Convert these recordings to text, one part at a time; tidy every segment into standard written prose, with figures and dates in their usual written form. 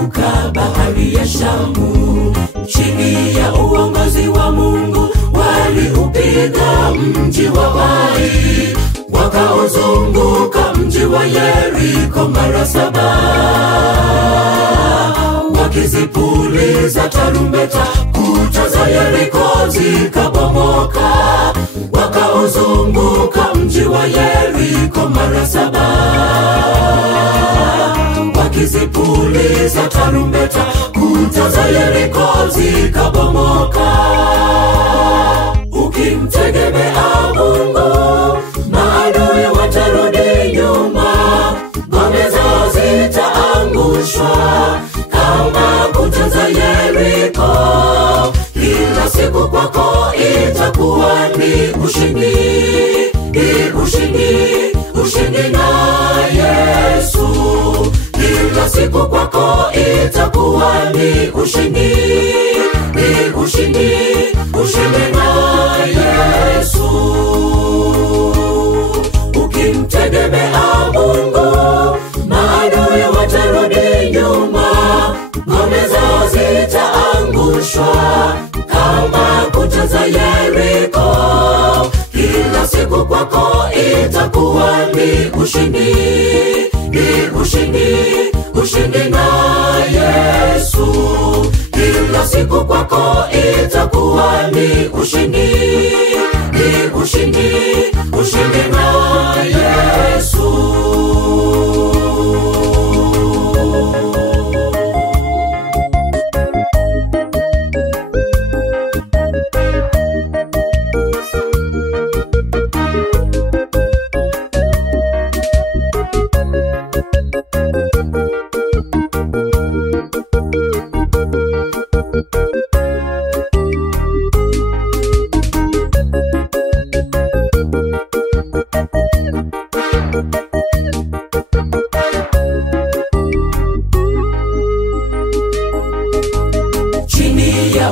wakavuka bahari ya Shamu. Chini ya uongozi wa Mungu waliupiga mji wa Ai, wakauzunguka mji wa Yeriko mara 7, wakizipuliza tarumbeta, kuta za Yeriko zikabomoka. Wakauzunguka mji wa Yeriko mara 7, wakizipuliza tarumbeta, kuta za Yeriko zikabomoka. Ukimtegemea Mungu, maadui watarudi nyuma, ngome zao zitaangushwa kama kuta za Yeriko. Kila siku kwako itakuwa ni ushindi, ni ushindi, ushindi na Yesu. Kila siku kwako itakuwa ni ushindi, ni ushindi, ushindi na Yesu. Ukimtegemea Mungu, maadui watarudi nyuma, ngome zao zitaangushwa kama kuta za Yeriko. Kila siku kwako itakuwa ni ushindi, ni ushindi, ushindi na Yesu. Kila siku kwako itakuwa ni ushindi, ni ushindi, ushindi na Yesu.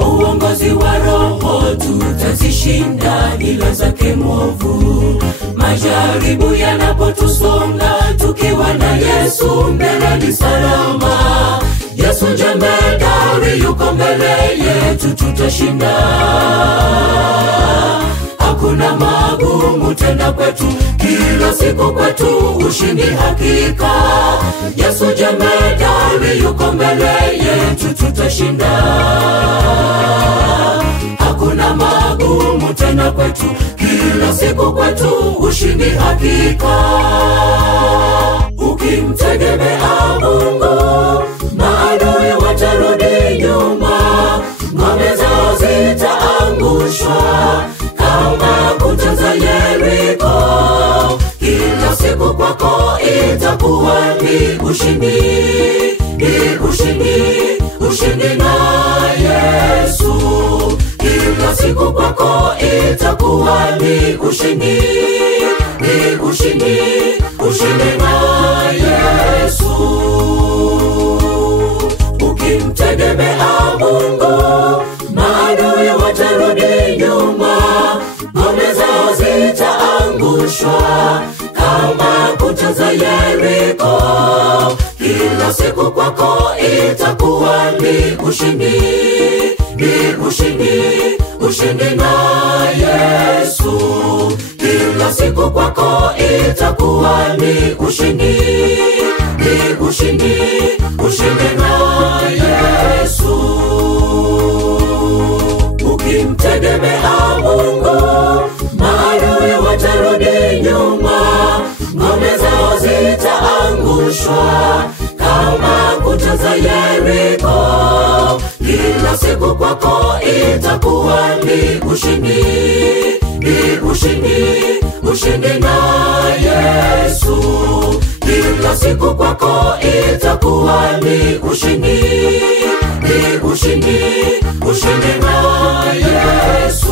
Uongozi wa Roho tutazishinda hila zake mwovu. Majaribu yanapotusonga, tukiwa na Yesu mbele ni salama. Yesu jemedari yuko mbele yetu, tutashinda. Hakuna magumu tena kwetu, kila siku kwetu ushindi hakika. Yesu jemedari yuko mbele yetu, tutashinda. Hakuna magumu tena kwetu, kila siku kwetu ushindi hakika. Ukimtegemea Mungu, maadui watarudi nyuma, ngome zao zitaangushwa kama kuta za Yeriko. Kila siku kwako itakuwa ni ushindi, ni ushindi, ushindi na Yesu. Kila siku kwako itakuwa ni ushindi, ni ushindi, ushindi na Yesu. Ukimtegemea Mungu, maadui watarudi nyuma, ngome zao zitaangushwa kama kuta za Yeriko. Kila siku kwako itakuwa ni ushindi, ni ushindi, ushindi na Yesu. Kila siku kwako itakuwa ni ushindi, ni ushindi, ushindi na Yesu. Ukimtegemea Mungu, maadui watarudi nyuma, ngome zao zitaangushwa kama kuta za Yeriko. Kila siku kwako itakuwa ni ushindi, ni ushindi, ushindi na Yesu. Kila siku kwako itakuwa ni ushindi, ni ushindi, ushindi na Yesu.